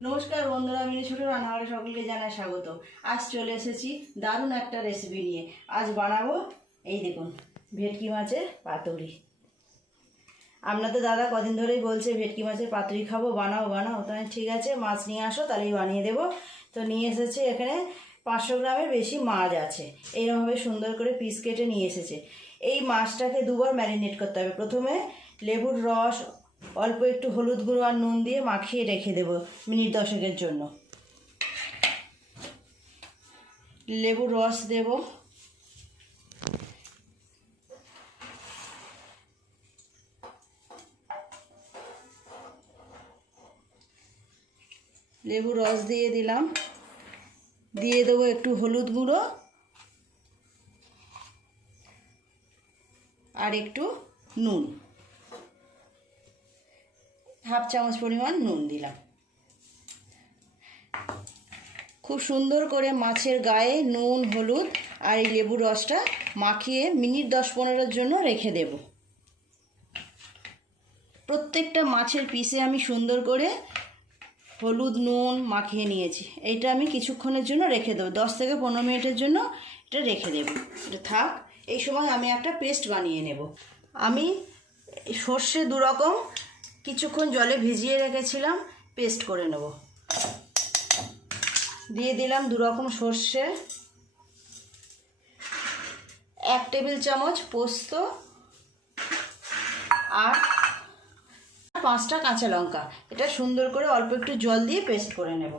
নমস্কার বন্ধুরা, আমি ছোট রান্নাঘরে সকলকে জানাই স্বাগত। আজ চলে এসেছি দারুণ একটা রেসিপি নিয়ে। আজ বানাবো এই দেখুন ভেটকি মাছের পাতুরি। আপনাদের দাদা কদিন ধরেই বলছে ভেটকি মাছের পাতুরি খাবো, বানাও বানাও। তাই ঠিক আছে, মাছ নিয়ে আসো, তাহলেই বানিয়ে দেবো। তো নিয়ে এসেছে এখানে 500 গ্রামের বেশি মাছ আছে। এইরকমভাবে সুন্দর করে পিস কেটে নিয়ে এসেছে। এই মাছটাকে দুবার ম্যারিনেট করতে হবে। প্রথমে লেবুর রস, অল্প একটু হলুদ গুঁড়ো আর নুন দিয়ে মাখিয়ে রেখে দেব মিনিট 10 জন্য। লেবুর রস দেব, লেবুর রস দিয়ে দিলাম, দিয়ে দেবো একটু হলুদ গুঁড়ো আর একটু নুন, হাফ চামচ পরিমাণ নুন দিলাম। খুব সুন্দর করে মাছের গায়ে নুন, হলুদ আর এই লেবুর রসটা মাখিয়ে মিনিট 10-15 জন্য রেখে দেব। প্রত্যেকটা মাছের পিসে আমি সুন্দর করে হলুদ নুন মাখিয়ে নিয়েছি। এইটা আমি কিছুক্ষণের জন্য রেখে দেবো, 10 থেকে 15 মিনিটের জন্য এটা রেখে দেব। এটা থাক। এই সময় আমি একটা পেস্ট বানিয়ে নেব। আমি সর্ষে 2 রকম কিছুক্ষণ জলে ভিজিয়ে রেখেছিলাম, পেস্ট করে নেব। দিয়ে দিলাম 2 রকম সর্ষে, 1 টেবিল চামচ পোস্ত আর 5টা কাঁচা লঙ্কা। এটা সুন্দর করে অল্প একটু জল দিয়ে পেস্ট করে নেব।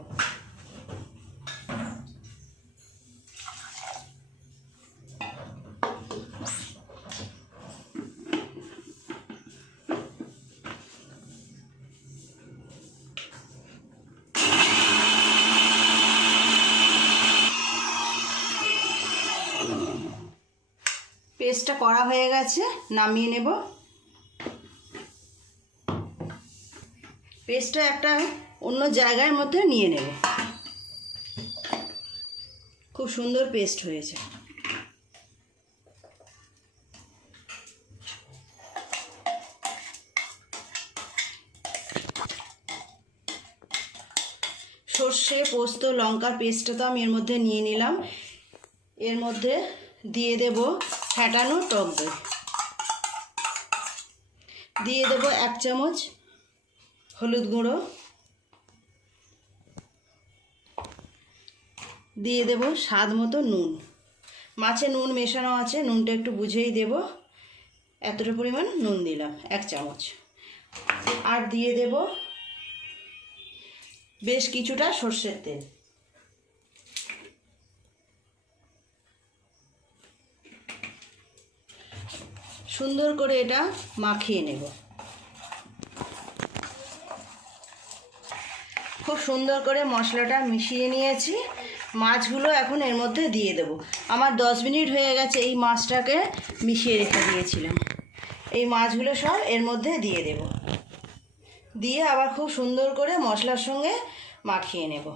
পেস্টটা করা হয়ে গেছে, নামিয়ে নেব। পেস্টটা একটা অন্য জায়গার মধ্যে নিয়ে নেব। খুব সুন্দর পেস্ট হয়েছে। সর্ষে, পোস্ত, লঙ্কার পেস্টটা তো আমি এর মধ্যে নিয়ে নিলাম। এর মধ্যে দিয়ে দেব ফ্যাটানো টক দই, দিয়ে দেব 1 চামচ হলুদ গুঁড়ো, দিয়ে দেব স্বাদ মতো নুন। মাছে নুন মেশানো আছে, নুনটা একটু বুঝেই দেব। এতটা পরিমাণ নুন দিলাম, 1 চামচ। আর দিয়ে দেব বেশ কিছুটা সর্ষের তেল। সুন্দর করে এটা মাখিয়ে নেব। খুব সুন্দর করে মশলাটা মিশিয়ে নিয়েছি। মাছগুলো এখন এর মধ্যে দিয়ে দেব। আমার 10 মিনিট হয়ে গেছে এই মাছটাকে মিশিয়ে রেখে দিয়েছিলাম। এই মাছগুলো সব এর মধ্যে দিয়ে দেব, দিয়ে আবার খুব সুন্দর করে মশলার সঙ্গে মাখিয়ে নেব।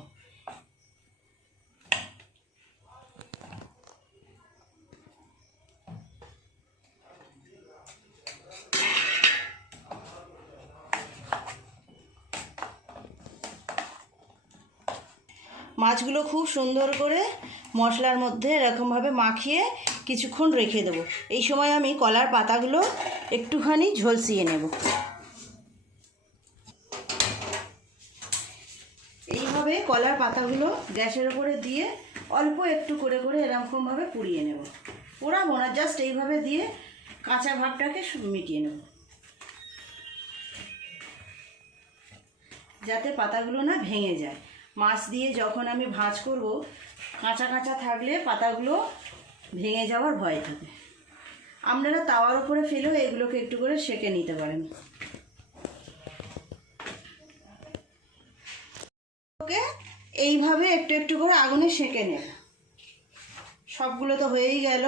মাছগুলো খুব সুন্দর করে মশলার মধ্যে এরকমভাবে মাখিয়ে কিছুক্ষণ রেখে দেবো। এই সময় আমি কলার পাতাগুলো একটুখানি ঝলসিয়ে নেব। এইভাবে কলার পাতাগুলো গ্যাসের উপরে দিয়ে অল্প একটু করে করে এরকমভাবে পুড়িয়ে নেব। পোড়াবো না, জাস্ট এইভাবে দিয়ে কাঁচা ভাবটাকে মিটিয়ে নেব, যাতে পাতাগুলো না ভেঙে যায়। মাছ দিয়ে যখন আমি ভাঁজ করব, কাঁচা কাঁচা থাকলে পাতাগুলো ভেঙে যাওয়ার ভয় থাকে। আপনারা তাওয়ার উপরে ফেলেও এগুলোকে একটু করে সেঁকে নিতে পারেন। ওকে এইভাবে একটু একটু করে আগুনে সেঁকে নেব। সবগুলো তো হয়েই গেল।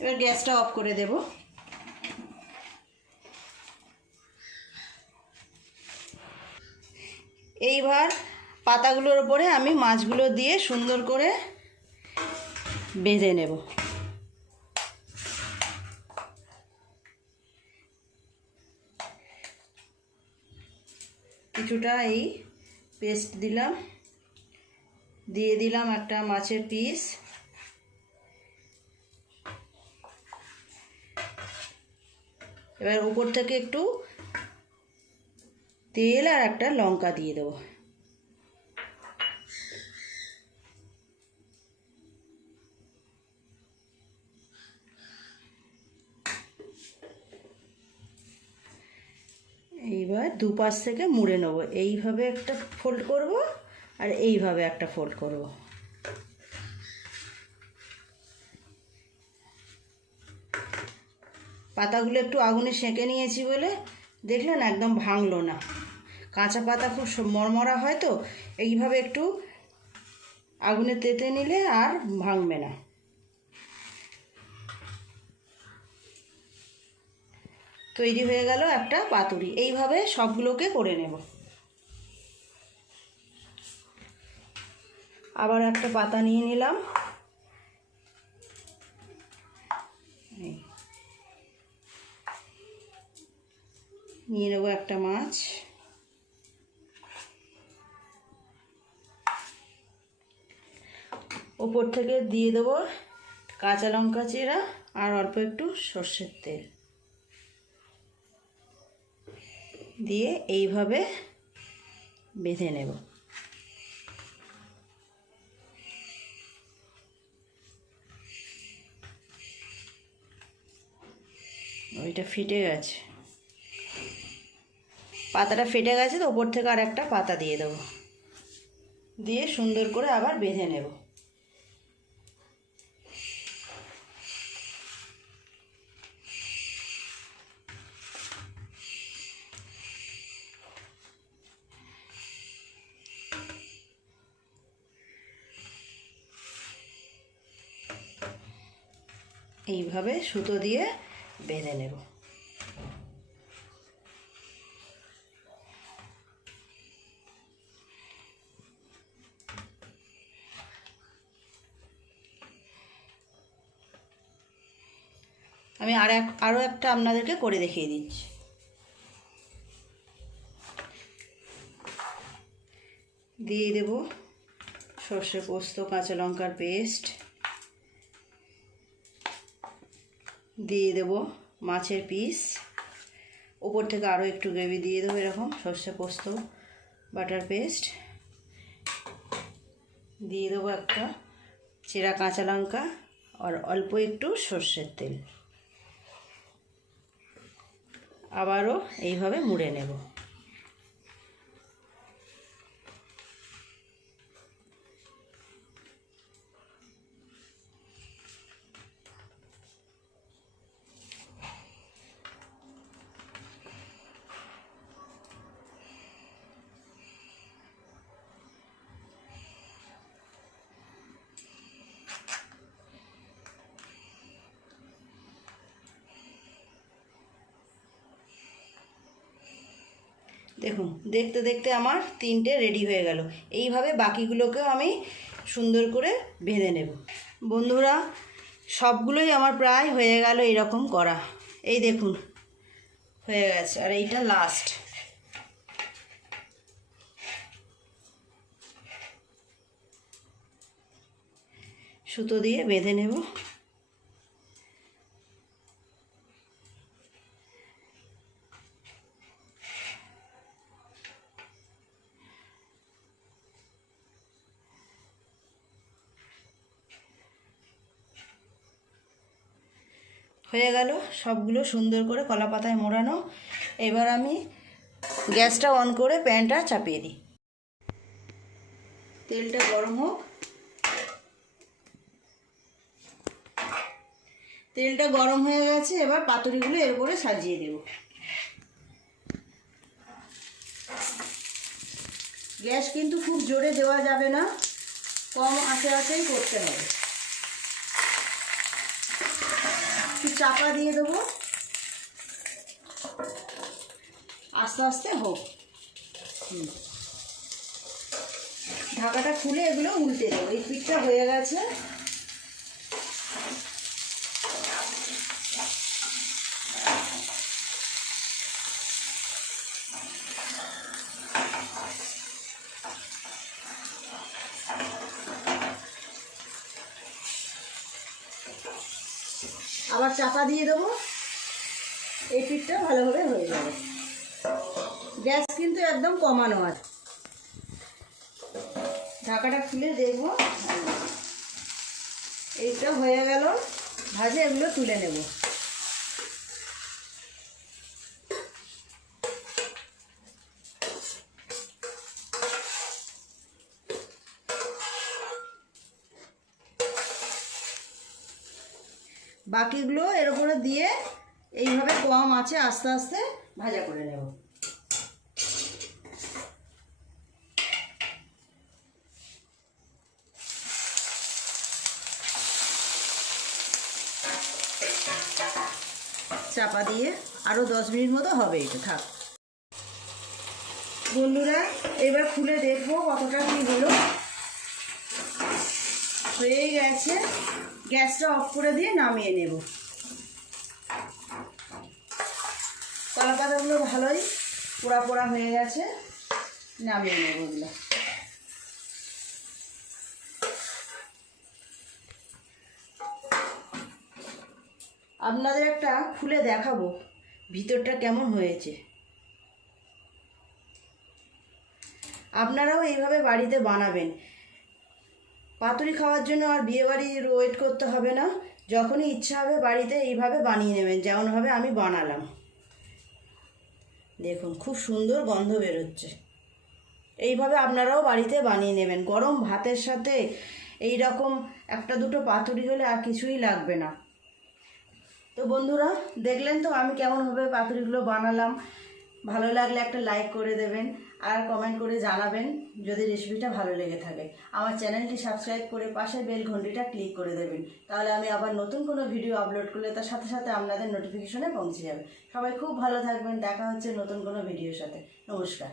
এবার গ্যাসটা অফ করে দেব। এইবার পাতাগুলোর উপরে আমি মাছগুলো দিয়ে সুন্দর করে বেঁধে নেব। কিছুটা এই পেস্ট দিলাম, দিয়ে দিলাম একটা মাছের পিস, এবার উপর থেকে একটু তেল আর একটা লঙ্কা দিয়ে দেবো। এইবার দুপাশ থেকে মুড়ে নেবো, এইভাবে একটা ফোল্ড করব আর এইভাবে একটা ফোল্ড করব। পাতাগুলো একটু আগুনে সেঁকে নিয়েছি বলে দেখলেন একদম ভাঙলো না। কাঁচা পাতা খুব মরমরা হয় তো, এইভাবে একটু আগুনে তেতে নিলে আর ভাঙবে না। তৈরি হয়ে গেল একটা পাতুরি। এইভাবে সবগুলোকে করে নেব। আবার একটা পাতা নিয়ে নিলাম, নিয়ে নেব একটা মাছ, ওপর থেকে দিয়ে দেবো কাঁচা লঙ্কা চিরা আর অল্প একটু সর্ষের তেল দিয়ে এইভাবে বেঁধে নেব। ওইটা ফেটে গেছে, পাতাটা ফেটে গেছে তো ওপর থেকে আর একটা পাতা দিয়ে দেবো, দিয়ে সুন্দর করে আবার বেঁধে নেব। এইভাবে সুতো দিয়ে বেঁধে নেব। আমি আরও একটা আপনাদেরকে করে দেখিয়ে দিচ্ছি। দিয়ে দেব সর্ষে পোস্ত কাঁচা লঙ্কার পেস্ট, দিয়ে দেব মাছের পিস, ওপর থেকে আরও একটু গ্রেভি দিয়ে দেবো এরকম সর্ষে পোস্ত বাটার পেস্ট, দিয়ে দেবো একটা চেরা কাঁচা লঙ্কা আর অল্প একটু সর্ষের তেল, আবারও এইভাবে মুড়ে নেব। দেখুন দেখতে দেখতে আমার তিনটে রেডি হয়ে গেল। এইভাবে বাকিগুলোকেও আমি সুন্দর করে বেঁধে নেব। বন্ধুরা সবগুলোই আমার প্রায় হয়ে গেল এরকম করা। এই দেখুন হয়ে গেছে, আর এইটা লাস্ট। সুতো দিয়ে বেঁধে নেব। হয়ে গেল সবগুলো সুন্দর করে কলা পাতায় মোড়ানো। এবার আমি গ্যাসটা অন করে প্যানটা চাপিয়ে দিই। তেলটা গরম হোক। তেলটা গরম হয়ে গেছে, এবার পাতুরিগুলো এর উপরে সাজিয়ে দেব। গ্যাস কিন্তু খুব জোরে দেওয়া যাবে না, কম আঁচে আঁচেই করতে হবে। একটু চাপা দিয়ে দেবো, আস্তে আস্তে হোক। ঢাকাটা খুলে এগুলো উল্টে দেবো। এই পিঠটা হয়ে গেছে। আবার চাপা দিয়ে দেবো, এই পিঠটা ভালোভাবে হয়ে যাবে। গ্যাস কিন্তু একদম কমানো আছে। ঢাকাটা খুলে দেখবো, এইটা হয়ে গেল ভাজে, এগুলো তুলে নেব। বাকিগুলো এর উপরে দিয়ে এইভাবে কম আছে আস্তে আস্তে ভাজা করে নেব। চাপা দিয়ে আরও 10 মিনিট মতো হবে, এটা থাক। বন্ধুরা এবার খুলে দেখবো কতটা কি হলো। হয়ে গেছে, গ্যাসটা অফ করে দিয়ে নামিয়ে নেব। কলা পাতাগুলো ভালোই পোড়া পোড়া হয়ে গেছে, নামিয়ে নেব ওগুলো। আপনাদের একটা খুলে দেখাবো ভিতরটা কেমন হয়েছে। আপনারাও এইভাবে বাড়িতে বানাবেন। পাতুরি খাওয়ার জন্য আর বিয়েবাড়ির ওয়েট করতে হবে না, যখনই ইচ্ছা হবে বাড়িতে এইভাবে বানিয়ে নেবেন, যেমনভাবে আমি বানালাম। দেখুন খুব সুন্দর গন্ধ বেরোচ্ছে। এইভাবে আপনারাও বাড়িতে বানিয়ে নেবেন। গরম ভাতের সাথে এই রকম একটা দুটো পাতুরি হলে আর কিছুই লাগবে না। তো বন্ধুরা দেখলেন তো আমি কেমনভাবে পাতুরিগুলো বানালাম। ভালো লাগলে একটা লাইক করে দেবেন আর কমেন্ট করে জানাবেন যদি রেসিপিটা ভালো লেগে থাকে। আমার চ্যানেলটি সাবস্ক্রাইব করে পাশে বেল ঘন্টিটা ক্লিক করে দেবেন, তাহলে আমি আবার নতুন কোনো ভিডিও আপলোড করলে তার সাথে সাথে আপনাদের নোটিফিকেশনে পৌঁছে যাবে। সবাই খুব ভালো থাকবেন, দেখা হচ্ছে নতুন কোনো ভিডিওর সাথে। নমস্কার।